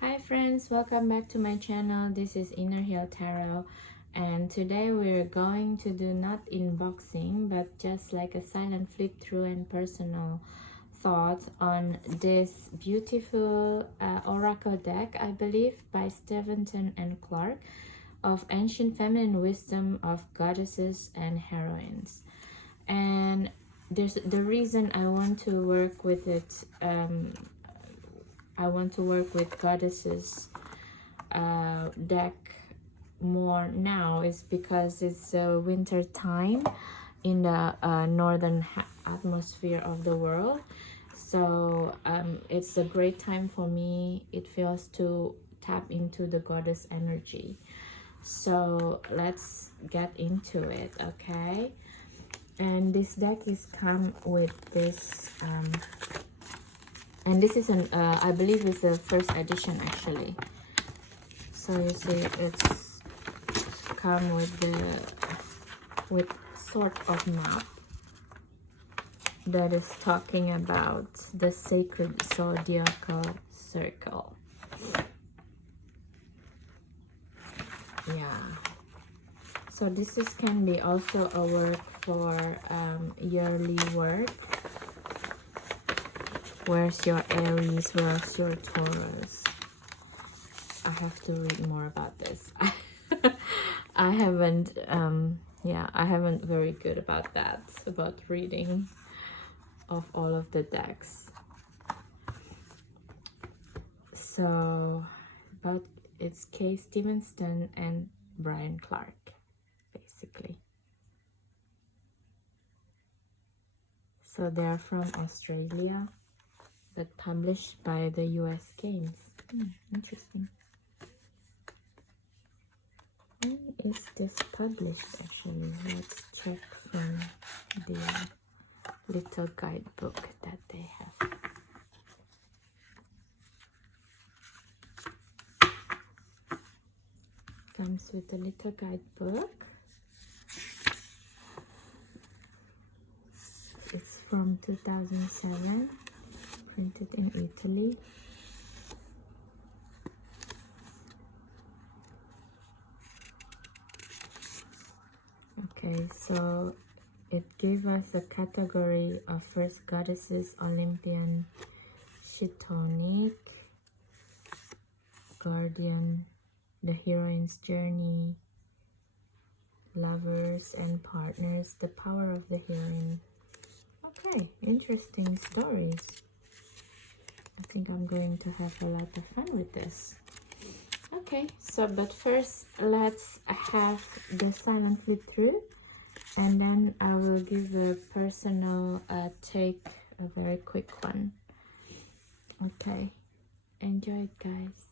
Hi friends, welcome back to my channel. This is Inner Hill Tarot, and today we're going to do not unboxing but just like a silent flip through and personal thoughts on this beautiful oracle deck, I believe, by Stevenson and Clark, of ancient feminine wisdom of goddesses and heroines. And there's the reason I want to work with it. I want to work with goddesses deck more now is because it's winter time in the northern atmosphere of the world. So it's a great time for me. It feels to tap into the goddess energy. So let's get into it, okay? And this deck is come with this and this is an I believe it's the first edition actually. So you see it's come with sort of map that is talking about the sacred zodiacal circle. Yeah, so this is can be also a work for yearly work. Where's your Aries? Where's your Taurus? I have to read more about this. I haven't yeah, I haven't very good about that, about reading of all of the decks. So but it's Kay Stevenson and Brian Clark basically. So they're from Australia but published by the US Games. Interesting. When is this published actually? Let's check from the little guidebook that they have. Comes with a little guidebook. It's from 2007, printed in Italy. Okay, so it gave us a category of first goddesses, Olympian, Chthonic, Guardian, the heroine's journey, lovers and partners, the power of the heroine. Okay, interesting stories. I think I'm going to have a lot of fun with this. Okay, so but first let's have the silent flip through, and then I will give a personal take, a very quick one. Okay, enjoy it, guys.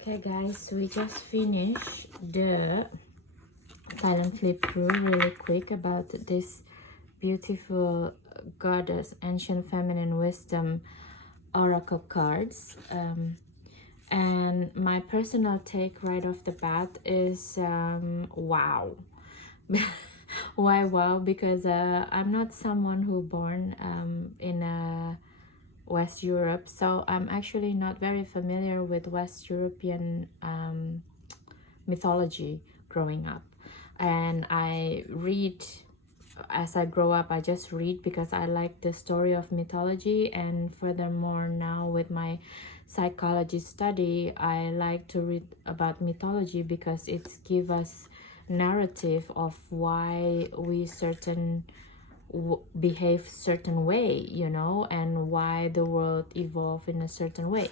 Okay guys, we just finished the silent flip through really quick about this beautiful goddess ancient feminine wisdom oracle cards, and my personal take right off the bat is wow. Why wow? Because I'm not someone who born in West Europe, so I'm actually not very familiar with West European mythology growing up. And I read as I grow up. I just read because I like the story of mythology, and furthermore now with my psychology study, I like to read about mythology because it gives us narrative of why we behave certain way, you know, and why the world evolved in a certain way.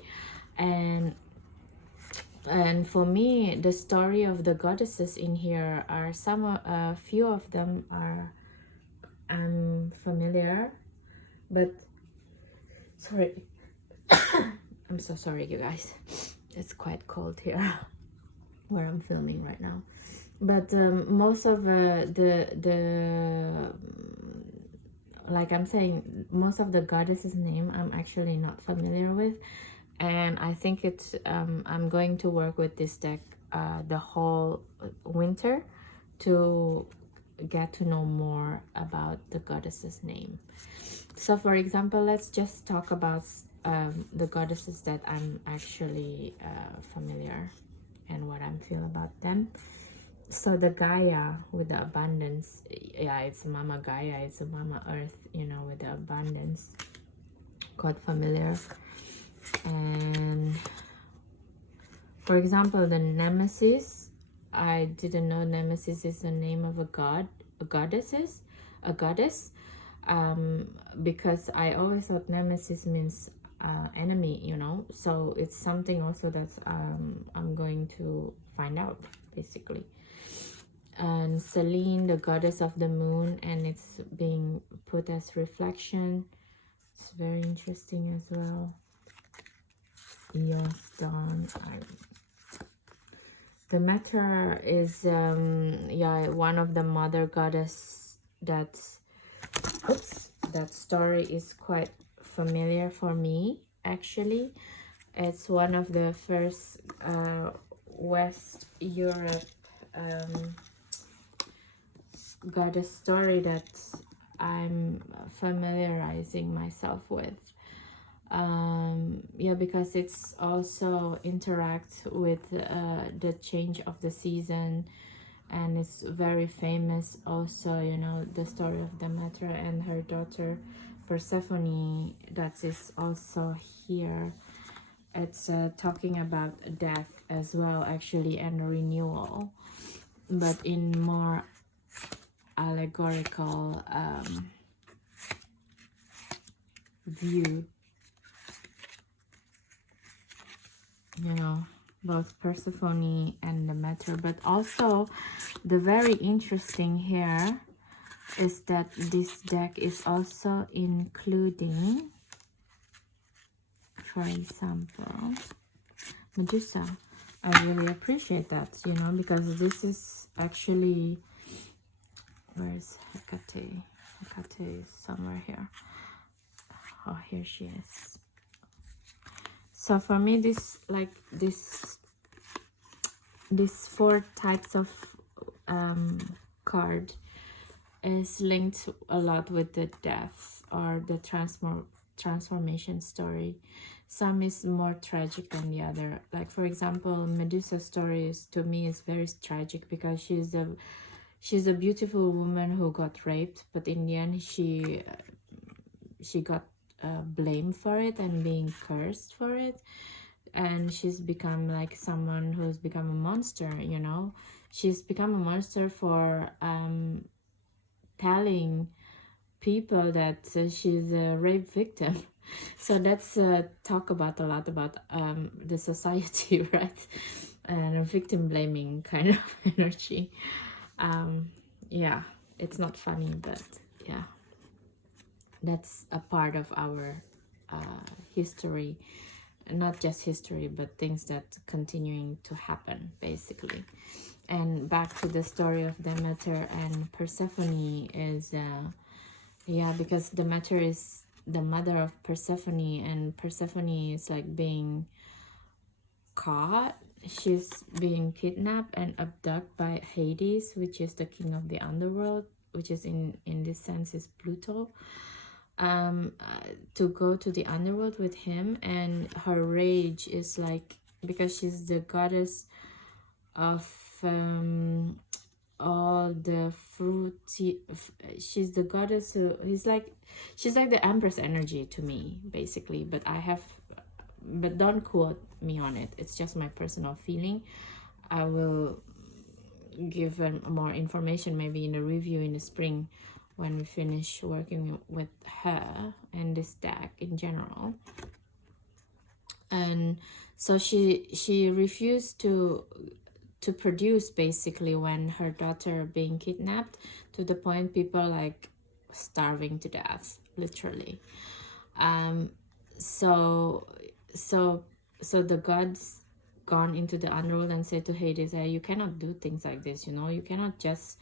And for me, the story of the goddesses in here are a few of them are I'm familiar, but sorry. I'm so sorry, you guys. It's quite cold here where I'm filming right now. But most of the like I'm saying, most of the goddesses' name I'm actually not familiar with, and I think it's I'm going to work with this deck the whole winter to get to know more about the goddess's name. So for example, let's just talk about the goddesses that I'm actually familiar and what I feel about them. So the Gaia with the abundance, yeah, it's Mama Gaia, it's a Mama Earth, you know, with the abundance, quite familiar. And for example, the Nemesis, I didn't know Nemesis is the name of a goddess, because I always thought Nemesis means enemy, you know. So it's something also that's I'm going to find out basically. And Selene, the goddess of the moon, and it's being put as reflection. It's very interesting as well. Eos dawn. The matter is yeah, one of the mother goddess that that story is quite familiar for me actually. It's one of the first West Europe goddess story that I'm familiarizing myself with. Yeah, because it's also interact with the change of the season, and it's very famous also, you know, the story of Demeter and her daughter Persephone that is also here. It's talking about death as well actually, and renewal, but in more allegorical view, you know, both Persephone and Demeter. But also the very interesting here is that this deck is also including, for example, Medusa. I really appreciate that, you know, because this is actually, where's Hecate? Hecate is somewhere here. Oh, here she is. So for me, this, like this four types of card is linked a lot with the death or the transformation story. Some is more tragic than the other. Like for example, Medusa's story is, to me, is very tragic because she's a beautiful woman who got raped, but in the end she got blamed for it and being cursed for it, and she's become like someone who's become a monster, you know. She's become a monster for telling people that she's a rape victim. So that's talk about a lot about the society, right? And a victim blaming kind of energy. Yeah, it's not funny, but yeah, that's a part of our history not just history, but things that continuing to happen, basically. And back to the story of Demeter and Persephone is, yeah, because Demeter is the mother of Persephone, and Persephone is like being caught. She's being kidnapped and abducted by Hades, which is the king of the underworld, which is in this sense is Pluto, to go to the underworld with him. And her rage is like, because she's the goddess of all the fruity, she's the goddess who she's like the empress energy to me, basically. But don't quote me on it, it's just my personal feeling. I will give more information maybe in a review in the spring when we finish working with her and this deck in general. And so she refused to produce, basically, when her daughter being kidnapped, to the point people like starving to death, literally. So the gods gone into the underworld and said to Hades, hey, you cannot do things like this, you know, you cannot just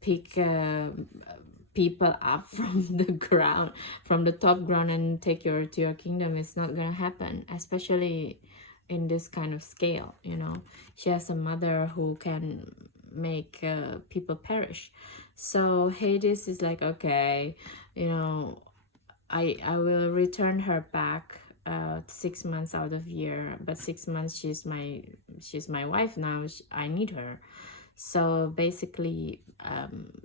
pick people up from the ground, from the top ground, and take you to your kingdom. It's not gonna happen, especially in this kind of scale, you know. She has a mother who can make people perish. So Hades is like, okay, you know, I will return her back 6 months out of year, but 6 months she's my wife now. I need her. So basically,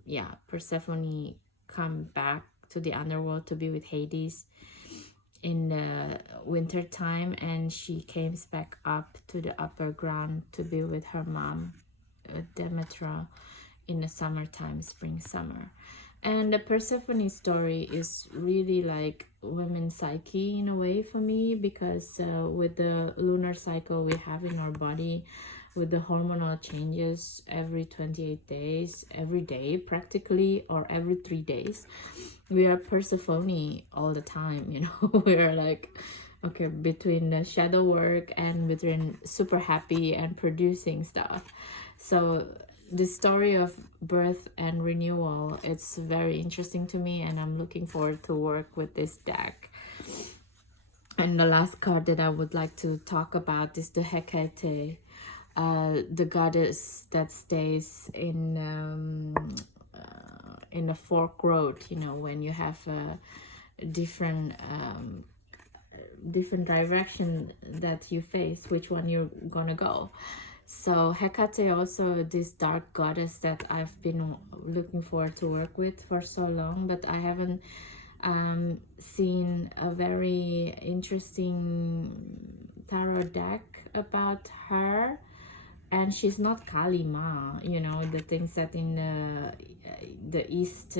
yeah, Persephone come back to the underworld to be with Hades in the winter time, and she comes back up to the upper ground to be with her mom, Demetra, in the summertime, spring, summer. And the Persephone story is really like women's psyche in a way for me, because with the lunar cycle we have in our body, with the hormonal changes every 28 days, every day practically, or every 3 days, we are Persephone all the time, you know. We're like, okay, between the shadow work and between super happy and producing stuff. So the story of birth and renewal, it's very interesting to me, and I'm looking forward to work with this deck. And the last card that I would like to talk about is the Hecate, the goddess that stays in the fork road, you know, when you have different direction that you face, which one you're gonna go. So Hecate also this dark goddess that I've been looking forward to work with for so long, but I haven't seen a very interesting tarot deck about her. And she's not Kali Ma, you know, the things that in the East,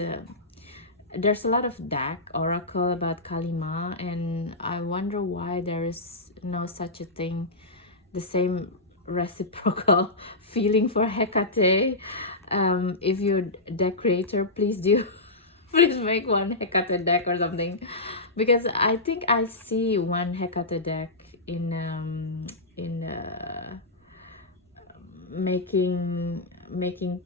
there's a lot of deck oracle about Kali Ma, and I wonder why there is no such a thing, the same reciprocal feeling for Hecate. If you're deck creator, please do please make one Hecate deck or something, because I think I see one Hecate deck in making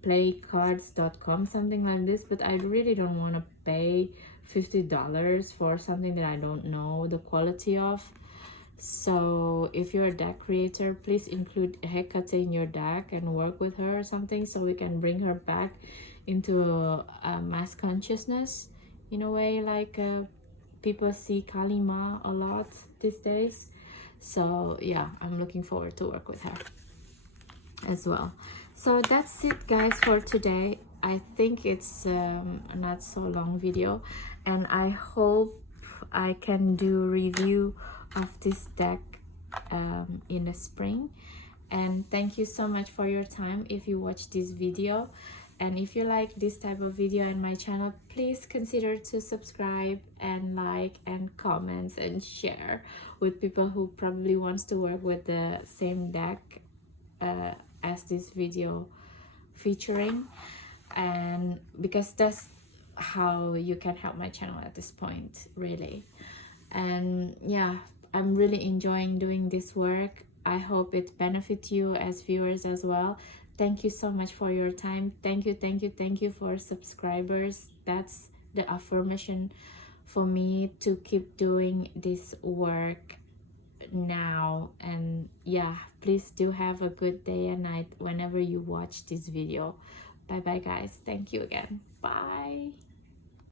playcards.com, something like this, but I really don't want to pay $50 for something that I don't know the quality of. So if you're a deck creator, please include Hecate in your deck and work with her or something, so we can bring her back into mass consciousness in a way, like people see Kali Ma a lot these days. So yeah, I'm looking forward to work with her as well. So that's it, guys, for today. I think it's not so long video, and I hope I can do review of this deck in the spring. And thank you so much for your time if you watch this video. And if you like this type of video on my channel, please consider to subscribe and like and comments and share with people who probably wants to work with the same deck as this video featuring. And because that's how you can help my channel at this point, really. And yeah, I'm really enjoying doing this work. I hope it benefits you as viewers as well. Thank you so much for your time. Thank you, thank you, thank you for subscribers. That's the affirmation for me to keep doing this work now. And yeah, please do have a good day and night whenever you watch this video. Bye bye guys. Thank you again. Bye.